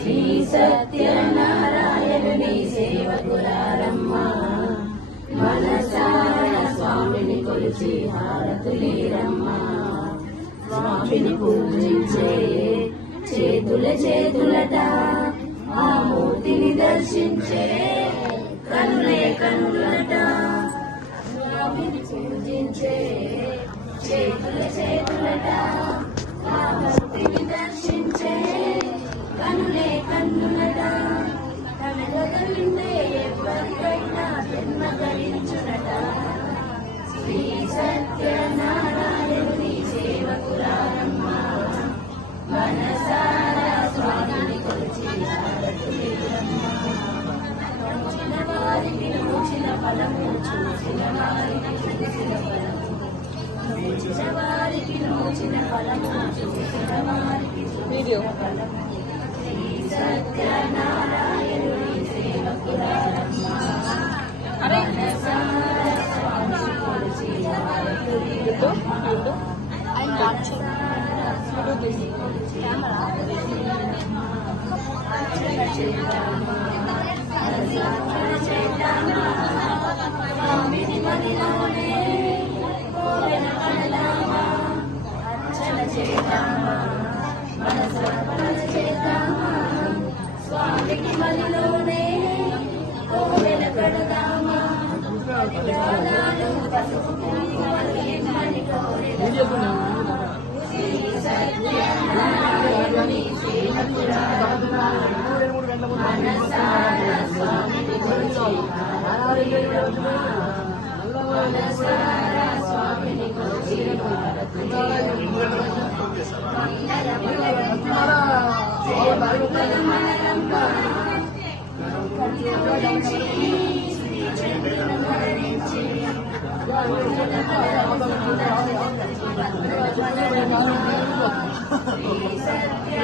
శ్రీ సత్యనారాయణుని సేవకులారమ్మ మనసార స్వామిని కొలిచి హారతులేరమ్మ స్వామిని పూజించే చేతులట ఆ మూర్తిని దర్శించే కనులే కనులట స్వామిని పూజించే చేతులట ఆ మూర్తిని దర్శించే కనులే కన్నులట కనులే ఎవరికైనా జన్మ ధరించునట శ్రీ సత్యనారాయణుని సేవకులారమ్మ మనసారా స్వామిని కొలిచి చూచిన వారికి చూసిన ఫలము చూసిన వారికి చూసిన ఫలము చూచిన వారికి చూసిన ఫలము చూసిన వారికి చూసిన ఫలము శ్రీ సత్యనారాయణుని సేవకులారమ్మ మనసారా స్వామిని కొలిచి స్వామిని మదిలోనే కోవెల కడదామా అర్చన చేద్దామా మనసర్పణ చేద్దామా స్వామికి మదిలోనే కోవెల కడదామా పసుపు కుంకుమలు ఎన్నని కోరెదమా శ్రీ సత్యనారాయణుని సేవకులారమ్మ మనసారా స్వామిని కొలిచి హారతులేరమ్మ మనసారా స్వామిని కొలిచి హారతులేరమ్మ మనరమ్మ కన్యవరించి శ్రీ చంద్రుని మరణించి శ్రీ సత్య